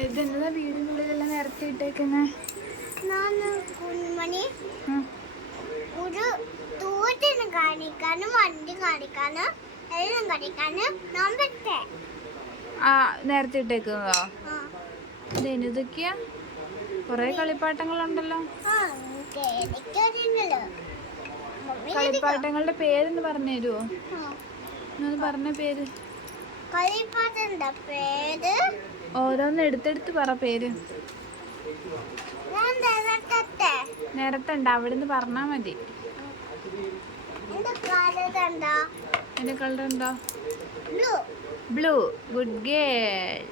ഇതെന്താ വീടിനുള്ളിലെല്ലാം നേരത്തെ ഇട്ടേക്കുന്നേ? ನಾನು കുഞ്ഞുമണി. ഒരു തൂറ്റിന് കാണിക്കാനും വണ്ടി കാണിക്കാനും എല്ലാം കാണിക്കാനും ഞാൻ പറ്റേ? ആ നേരത്തെ ഇട്ടേക്കുന്നതോ? ഇതൊക്കെയാ? കുറേ കളിപ്പാട്ടങ്ങളുണ്ടല്ലോ. കളിപ്പാട്ടങ്ങളുടെ പേരൊന്ന് പറഞ്ഞു തരുമോ ആ. ഒന്ന് പറഞ്ഞ പേര്. പേര്? ഓരോന്ന് എടുത്തെടുത്ത് പറ പേര്. ഞാൻ തരട്ടെ നേരത്തെ ഉണ്ട് അവിടുന്ന് പറഞ്ഞാ മതി. എന്റെ കളർ ഉണ്ടോ ബ്ലൂ. Blue good girl.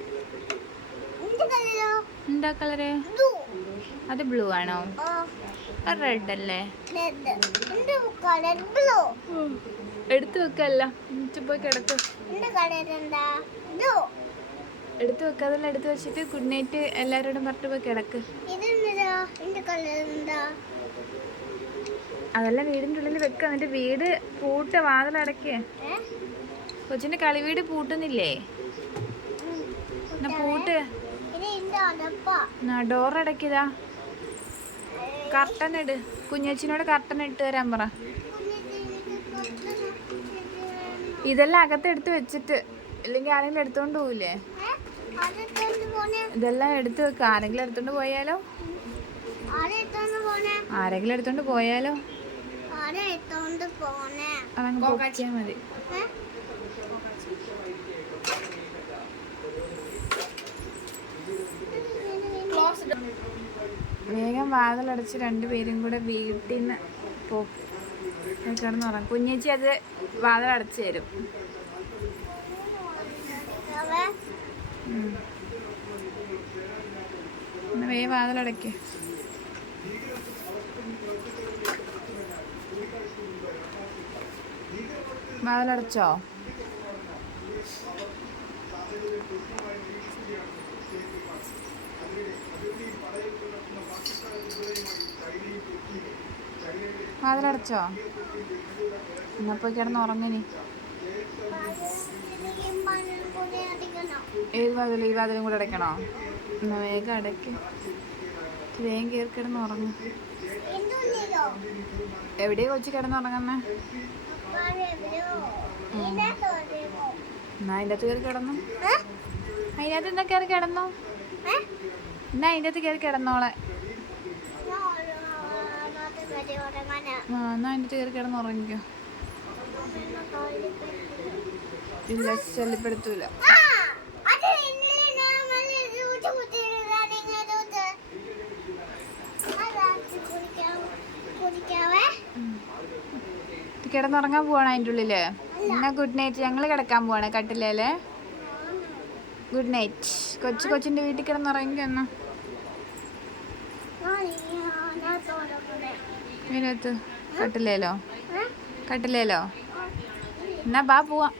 എന്താ കളറ്? അത് ബ്ലൂ ആണോ? റെഡ്. അല്ലേ ബ്ലൂ. എടുത്തു വെക്കല്ല. പോയി കിടക്ക്. എടുത്തു വെക്കാതെല്ലാം എടുത്തു വെച്ചിട്ട് ഗുഡ് നൈറ്റ് എല്ലാരോടും പറഞ്ഞിട്ട് പോയി കിടക്ക്. അതെല്ലാം വീടിന്റെ ഉള്ളിൽ വെക്കുക എന്നിട്ട് വീട് പൂട്ട വാതിലടക്കേ കൊച്ചിന്റെ കളി വീട് പൂട്ടുന്നില്ലേ? പൂട്ട്. ഡോർ അടക്കിയതാ കർട്ടൻ ഇട്. കുഞ്ഞച്ചിനോട് കർട്ടൻ ഇട്ട് തരാൻ പറ. ഇതെല്ലാം അകത്ത് എടുത്ത് വെച്ചിട്ട് ഇല്ലെങ്കിൽ ആരെങ്കിലും എടുത്തോണ്ട് പോവില്ലേ ഇതെല്ലാം എടുത്ത് വെക്കുക ആരെങ്കിലും എടുത്തോണ്ട് പോയാലോ? ആരെങ്കിലും എടുത്തോണ്ട് പോയാലോ? മതി? വേഗം വാതിലടച്ച് രണ്ടുപേരും കൂടെ വീട്ടിൽ നിന്ന് പോ പറഞ്ഞു കുഞ്ഞേച്ചി അത് വാതിലടച്ച് തരും. അവൻ ഉം. എന്നാ വേഗം വാതിലടയ്ക്ക് വാതിലടച്ചോ വാതിലടച്ചോ എന്നാ പോയി കിടന്ന് ഉറങ്ങിനി. ഏത് വാതിലും ഈ വാതിലും കൂടെ അടയ്ക്കണോ? എന്നാ വേഗം അടയ്ക്ക്. വേഗം കയറി കിടന്നുറങ്ങും എന്തുള്ളോ എവിടെയാ കൊച്ചു കിടന്നുറങ്ങുന്നേ എന്നാ അതിന്റെ അകത്ത് കയറി കിടന്നു? അതിനകത്ത് എന്താ കയറി കിടന്നു? എന്നാ അതിന്റെ അകത്ത് കയറി കിടന്നോളെ ഞാൻ ഒരു അതിനകത്ത് കയറി ഉറങ്ങാനാ. ആ എന്നാ അതിന്റെ കയറി കിടന്ന് ഉറങ്ങിക്കോ. ഇല്ല ശല്യപ്പെടുത്തൂല. കിടന്നുറങ്ങാൻ പോവാണ് അതിന്റെ ഉള്ളിൽ. എന്നാ ഗുഡ് നൈറ്റ്. ഞങ്ങൾ കിടക്കാൻ പോവാണ് കട്ടിലേൽ. Good night. കൊച്ചു കൊച്ചിന്റെ വീട്ടിൽ കിടന്നുറങ്ങിക്കോ എന്നാ. ഇതിനകത്ത് കട്ടിലേലോ കട്ടിലേലോ എന്നാ ബാ പോവാം.